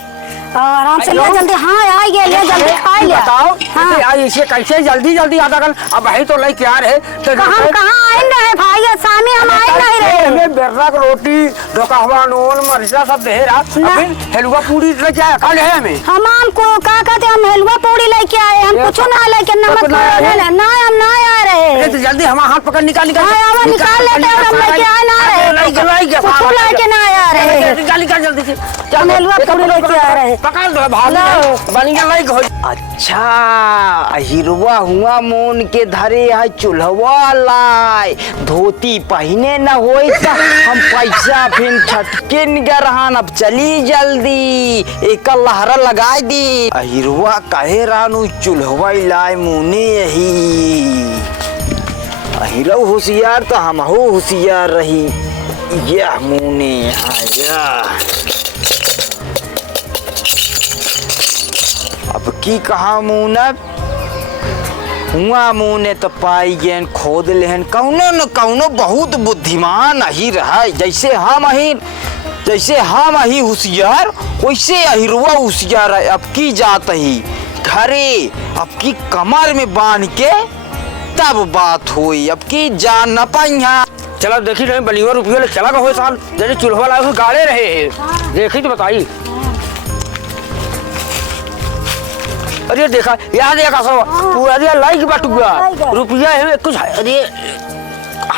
और आराम से ले जल्दी। हाँ आ गया ले जल्दी खा लिया। बताओ हाँ इसे कैसे जल्दी जल्दी आता कर अब भाई तो लेके आ रहे कहाँ आए रहे भाई स्वामी हम आए नहीं रहे। हमें बेर्रा की रोटी धोखा हुआ नून मरचा सब दे रहा फिर हलवा पूरी लेके आया कल है हमें हम को का कहते हम हलवा पूरी लेके आए हम कुछ ना लेके नमक ना हम ना आ रहे। तो जल्दी हमारा हाथ पकड़ निकाल निकाल निकाल लेते हम लेके आ ना रहे कुछ लेके ना आ रहे। निकाल जल्दी से हम हलवा पूरी लेके आ रहे। पकड़ दो भाग बनिया लाइक हो। अच्छा हिरवा हुआ मोन के धरे है चूल्हा लाए धोती पहने न होई तो हम पैसा फिर छटके निगरहान अब चली जल्दी एक लहरा लगाई दी हिरवा कहे रानू चूल्हा लाए मुने यही हिरव होशियार तो हम हो होशियार रही यह मुने आया। अब की कहा मुनब हुआ मुने तो पाई गेन खोद लेहन कौनो न कौनो बहुत बुद्धिमान ही रहा जैसे हम ही होशियार वैसे अहिरवा होशियार है। अब की जात ही घरे अब की कमर में बांध के तब बात हुई अब की जान न पाई। चलो देखी रहे बलिया रुपये चला गए साल जैसे चूल्हा लाए हुए गाड़े रहे देखी तो बताई। अरे देखा याद देखा सब पूरा दिया लाइक बटुआ रुपया है कुछ अरे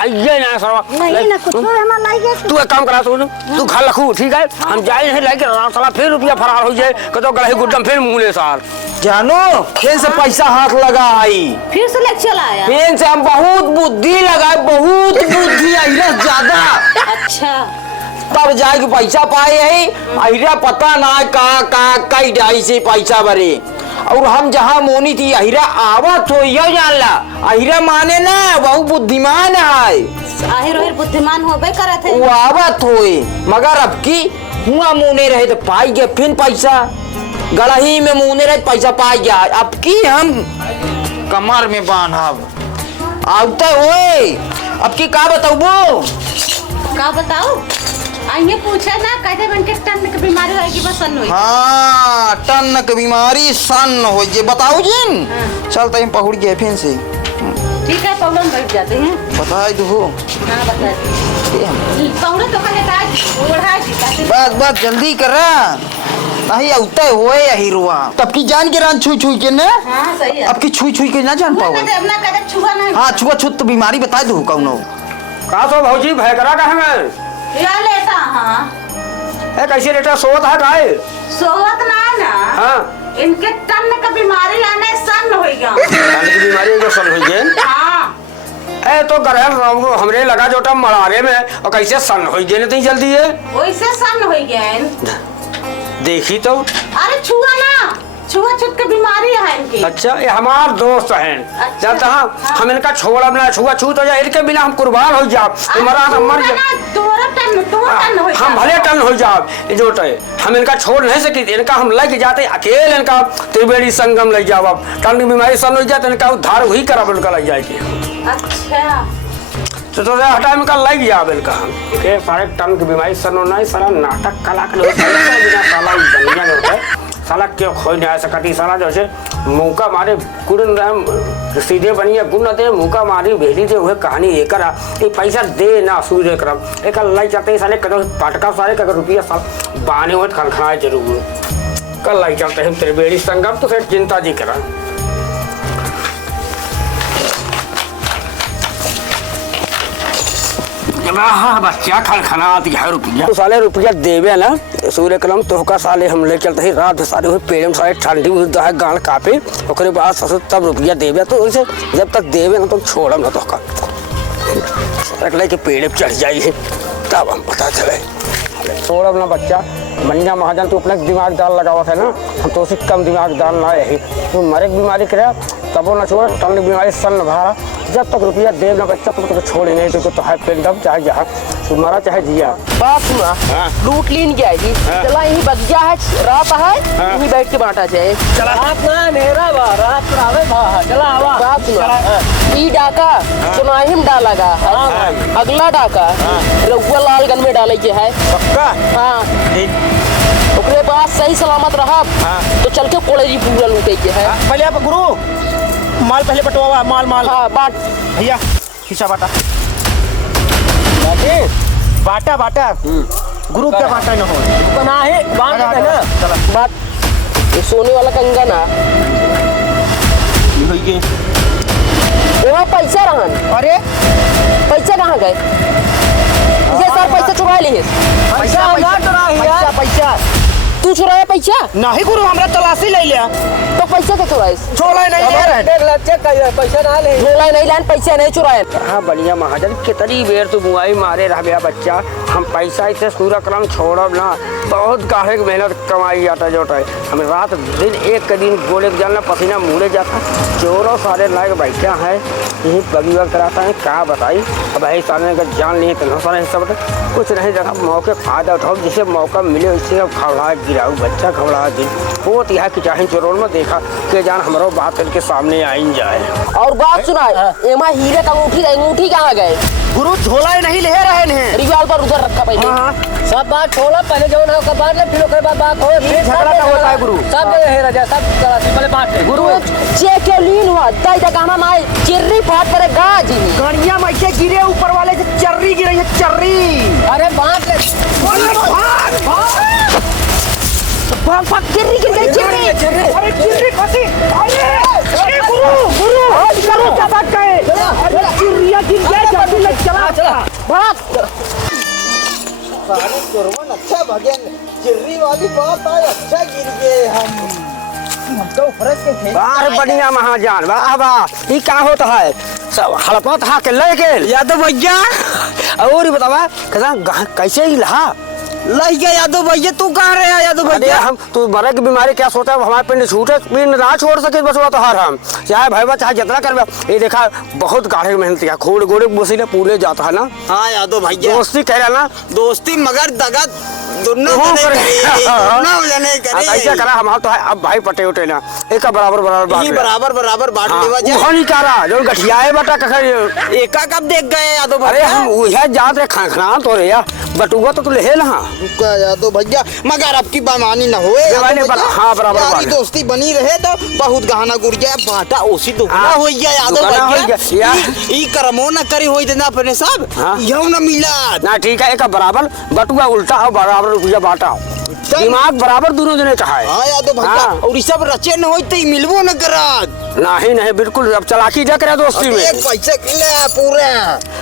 ये ना सब नहीं ना कुछ हमारा लाइक तू एक काम करा तू खा लखू ठीक है हम जाए नहीं लाइक साला फिर रुपया फरार हो जाए कतो गलही गुड्डम फिर मुंह साल जानो फिर से पैसा हाथ लगा आई फिर से लेके चला आया। फिर से हम बहुत बुद्धि लगाए बहुत बुद्धि आई ज्यादा अच्छा तब जाके पैसा पाए है अहिरा पता ना का कई ढाई से पैसा भरे और हम जहाँ मोनी थी अहिरा आवत हो जानला अहिरा माने ना बहुत बुद्धिमान है आहिर बुद्धिमान होबे करत है वो आवत होए मगर अब की हुआ मुने रहे तो पाई गया फिर पैसा गड़ही में मुने रहे पैसा पाई गया अब की हम कमर में बांधब आवते होए अब की का बताऊँ का बताओ आइए पूछा ना कैसे बनके टन की बीमारी होगी बस सन हुई। हाँ टन की बीमारी सन हो ये बताओ जिन चलते हैं पहुड़ गए फिर से ठीक है पौड़ा में बैठ जाते हैं बता दो हाँ बता पौड़ा तो कहने का बस जल्दी कर नहीं औते होए यही रुआ तब की जान के रान छुई छुई के ने हाँ सही है अब की छुई छुई के ना जान पाओ अपना कदम छुआ नहीं हाँ छुआ छुत तो बीमारी बता दो कौनो का तो भौजी भयकरा का है या लेता हाँ ए कैसे लेटा सोत है गाय सोवत ना ना हाँ इनके तन का बीमारी आने सन हो गया की बीमारी जो सन हुई गई हाँ ए तो गरहल हमरे लगा जोटा मरारे में और कैसे सन हुई गई नहीं जल्दी है वैसे सन हो गया देखी तो अरे छुआ ना छुआ छुत के बीमारी है इनकी अच्छा ये हमार दोस्त हैं अच्छा, जब हम इनका छोड़ा ना छुआ छूत हो जाए इनके बिना हम कुर्बान हो जाओ तुम्हारा हम मर जाए तोरा टन हो हम भले टन हो जाओ जो हम इनका छोड़ नहीं सकी इनका हम लग जाते अकेले इनका त्रिवेणी संगम ले जाओ अब टन की बीमारी सन हो जाए तो इनका उद्धार वही करा इनका लग जाएगी अच्छा तो हटा इनका लग जाओ इनका के सारे टन की बीमारी सन होना है सारा नाटक कला के साला बनिया नहीं होता है साला क्यों खोई नहीं आ सकती साला जैसे मुँह मारे कुड़न सीधे बनिया गुण दे मुँह मारी भेजी दे वह कहानी एकर ये पैसा दे ना सूर्य क्रम एक लाई चलते साले कदम पटका सारे का रुपया साल बाने हुए खनखनाए जरूर कल लाई चलते हैं त्रिवेणी संगम तो फिर चिंता जी करा बच्चा खनखनाती है रुपया तो साले रुपया देवे ना सूर्य कलम तो का साले हम ले चलते ही रात सारे हुए पेड़ में सारे ठंडी उड़ता है गाल कापे ओकरे बाद ससुर तब रुपया देवे तो उसे जब तक देवे ना तो छोड़म ना तो का रख के पेड़ पे चढ़ जाइए तब हम पता चले छोड़म ना बच्चा बनिया महाजन तो अपना दिमाग दाल लगावा था ना हम तो उसे कम दिमाग दाल ना है तो मरे बीमारी करे तब वो ना छोड़ टन बीमारी सन भारा जब तक रुपया देव ना बच्चा तो छोड़े नहीं तो है पेड़ दब चाहे जहाँ तू मरा चाहे जिया बात सुना लूट लीन क्या है चला यही बगिया है रात है यही बैठ के बांटा जाए रात ना मेरा रात रावे चला आवा बात सुना ई डाका सुनाहिम डालागा अगला डाका रउआ लालगंज में डाले के है पक्का हाँ ओकरे बाद सही सलामत रहा तो चल के कोड़ेजी पूरा लूटे के है पहले आप गुरु माल पहले बटवा माल माल हाँ बाट भैया खींचा बाटा बाटा बाटा गुरु क्या बाटा न हो बना है बांट है ना बाट ये सोने वाला कंगन है वहाँ पैसा रहन अरे पैसा कहाँ गए इसे सर पैसा चुरा लिए पैसा पैसा पैसा तू चुराया पैसा नहीं गुरु हमरा तलाशी ले लिया तो पैसा क्या चुराए छोड़ा नहीं ले रहे देख ले चेक कर पैसा ना ले झोला नहीं लान पैसा नहीं चुराए हाँ बढ़िया महाजन कितनी बेर तू बुआई मारे रह गया बच्चा हम पैसा इसे सूर्य क्रम छोड़ब ना बहुत काहे की मेहनत कमाई जाता जोटा है हम रात दिन एक दिन गोले जलना पसीना मुड़े जाता चोरों सारे लायक बैठा है यही बगी वक्त कराता है क्या बताई अब यही सारे का जान लिए तो सारे सब कुछ नहीं देखा मौके फायदा उठाओ जिसे मौका मिले उससे खबड़ा गिराऊ बच्चा खबड़ा दिन बहुत यह कि चाहे चोरों में देखा कि जान हमारा बात इनके सामने आई जाए और बात सुना एमा हीरे का अंगूठी कहाँ गए गुरु झोला नहीं ले रहे हैं रिवॉल्वर उधर रखा पहले सब बात छोड़ा पहले जो ना का बात ले फिर ओकरे बाद बात हो झगड़ा का होता है गुरु सब है राजा सब पहले बात ले गुरु चेक के लीन हुआ दाई का गाना माई चिर्री फाट पर गाज गड़िया मैके गिरे ऊपर वाले से चर्री गिरे है चर्री अरे बात ले भाग भाग चिर्री गिर गई चिर्री अरे चिर्री फंसी अरे गुरु गुरु आज करो क्या बात कहे अरे चिर्रिया गिर गया जल्दी ले चला चला भाग अच्छा भगन चिर्री वाली बात है अच्छा गिर गए हम तो फर्क के बार बढ़िया महाजान वाह वाह ये क्या होता है सब हड़पा था के लेके यादव भैया और ही बतावा कैसे ही लहा लग गया यादव भैया तू कहाँ रहे यादव अरे भैया हम तू मरे की बीमारी क्या सोचा है हमारे पिंड छूटे पिंड ना छोड़ सके बस वो तो हार हम चाहे भाई चाहे जितना कर ये देखा बहुत गाढ़े मेहनत किया खोड़ गोड़े बसीले पूरे जाता है ना हाँ यादव भैया दोस्ती कह रहा ना दोस्ती मगर दगा दोनों ऐसा करा हमारा तो है अब भाई पटे उठे ना एक बराबर बराबर बराबर बराबर बांट लेवा वो नहीं कह रहा जो गठियाए बटा कखर एका कब देख गए यादव अरे भैया हम वह जात रे खनखना तो रे या बटुआ तो ले ना यादव भैया मगर अब की बेमानी न होए हाँ बराबर यारी दोस्ती बनी रहे तो बहुत गहना गुड़ गया बाटा ओसी दुगना हो गया यादव भैया ई करमो न करी होई देना अपने सब यौ न मिला ना ठीक है एक बराबर बटुआ उल्टा और बराबर रुपया बांटा दिमाग बराबर दोनों जने का है। हाँ यादव भैया, हाँ। और ये सब रचे न होई तो मिलबो न करत। नहीं बिल्कुल, अब चलाकी जा करे दोस्ती में। एक पैसे ले पूरे।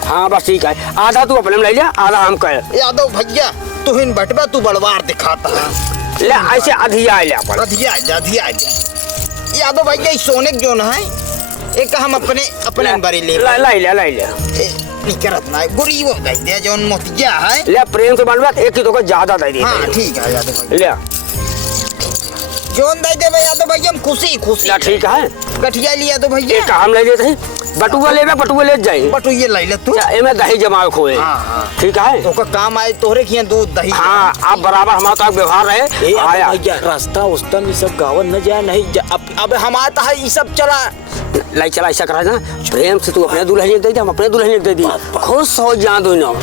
हाँ बस ठीक है, आधा तू अपने में ले लिया, आधा हम कहे। यादव भैया तू हिन बटवा तू बड़वार दिखाता है। ले ऐसे अधिया ले अपन। अधिया यादव भैया सोने जो न है एक हम अपने बड़ी ले नहीं करत ना गुरी वो दे दे जोन मोतिया है। ले प्रेम से बनवा, एक की तो को ज्यादा दे दी। हाँ ठीक है यादव भैया, ले जोन दे दे यादव भैया, हम खुशी ले ठीक है। गठिया लिया तो भैया एक हम ले लेते हैं, बटुआ ले जाए। बटू ये ले ले तू। एमे दही जमा खोए। हाँ। ठीक है, तो का काम आए तोहरे खिया दूध दही। हाँ आप बराबर हमारा तो व्यवहार रहे। आया रास्ता उस्ता में सब गावन न जाए नहीं अब हमारा है ये सब चला लाई चला ऐसा करा ना, प्रेम से तू अपने दुल्हन दे दी, हम अपने दुल्हन दे दी, खुश हो जा दोनों।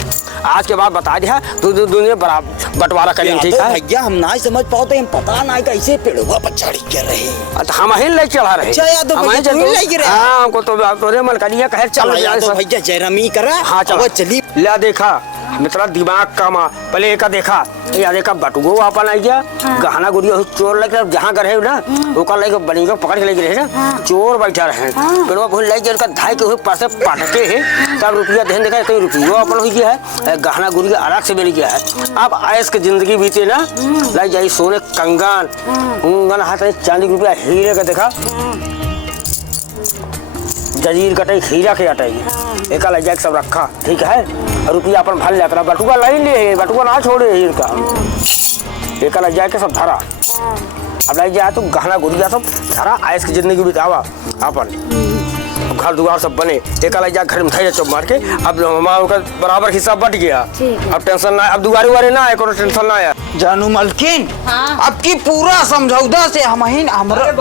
आज के बाद बता दिया तू दुनिया बराबर बंटवारा करें। ठीक है भैया, हम ना समझ पाते, हम पता ना कैसे पेड़वा पर चढ़ी के रहे। तो हम ही ले चढ़ा रहे। अच्छा यादव भैया, तुम ही ले गिरे। हाँ हमको तो तोरे मलकनिया कहे चल यादव भैया जयरामी करा। हाँ चलो चली। ले देखा मित्रा दिमाग का माँ पहले एक देखा या देखा बटुगो अपन आई गया। गहना गुड़िया चोर लगे जहाँ कर है ना ओका लेके बनी पकड़ के लेके रहे ना, चोर बैठा रहे फिर वो भूल लगे उनका धाई के हुए पास पटके है। तब रुपया देने देखा तो रुपया अपन हो गया है, गहना गुड़िया अलग से मिल गया है। अब ऐस की जिंदगी बीते ना लग जाए सोने कंगन उंगन हाथ चांदी रुपया हीरे का देखा जजीर कटाई हीरा के हटाई एक लग जाए सब रखा। ठीक है, रुपया अपन भर लिया बटुआ लाइन लिए, बटुआ ना छोड़े हीर का एक लग जाए के सब धरा। अब लग जाए तो गहना गुड़िया सब धरा, ऐस की जिंदगी बितावा अपन। घर दुआर सब बने, एक लग जाए घर में था चुप मार के। अब हमारा बराबर हिस्सा बट गया, अब टेंशन ना, अब दुआरे वारे ना है, कोई टेंशन ना है। जानू मलकिन अब की पूरा समझौता से हम हमारा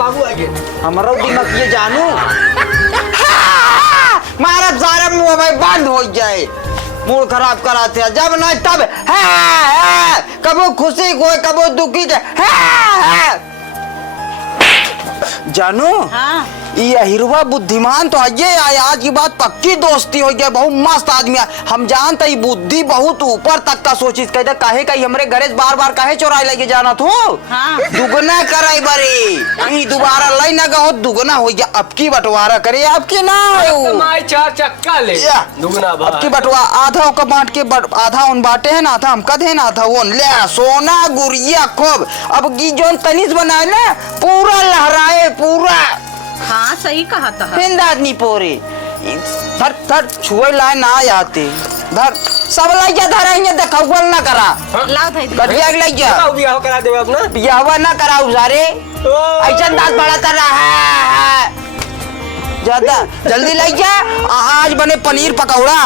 दिमाग ये जानू मारा सारा मुंह में बंद हो जाए, मूड खराब कराते हैं जब ना तब है कबो खुशी को कबो दुखी के है। जानू ये हिरवा बुद्धिमान तो ये आया, आज की बात पक्की दोस्ती हो गया, बहुत मस्त आदमी है। हम जानते ही बुद्धि बहुत ऊपर तक का सोचिस कहते काहे कहीं हमरे घरे बार बार काहे चोराई लेके जाना तो दुगना कराई बरे दोबारा लाई ना गहो दुगना हो गया। अब की बंटवारा करे आपके ना चार चक्का ले दुगना अब की बंटवा आधा का बांट के आधा उन बांटे है ना, आधा हम कद है ना, आधा वो ले सोना गुड़िया खूब। अब की जो तनिस बनाए ना पूरा लहराए पूरा। हाँ सही कहा था। हिंद आदमी पोरे धर धर छुए लाए ना आते धर सब लाइया धराइए देखौल ना करा लाओ भाई गठिया के लाइया बियाह करा देबे अपना बियाहवा ना कराऊ सारे ऐसा दास बड़ा कर रहा है। ज्यादा जल्दी लाइया, आज बने पनीर पकौड़ा।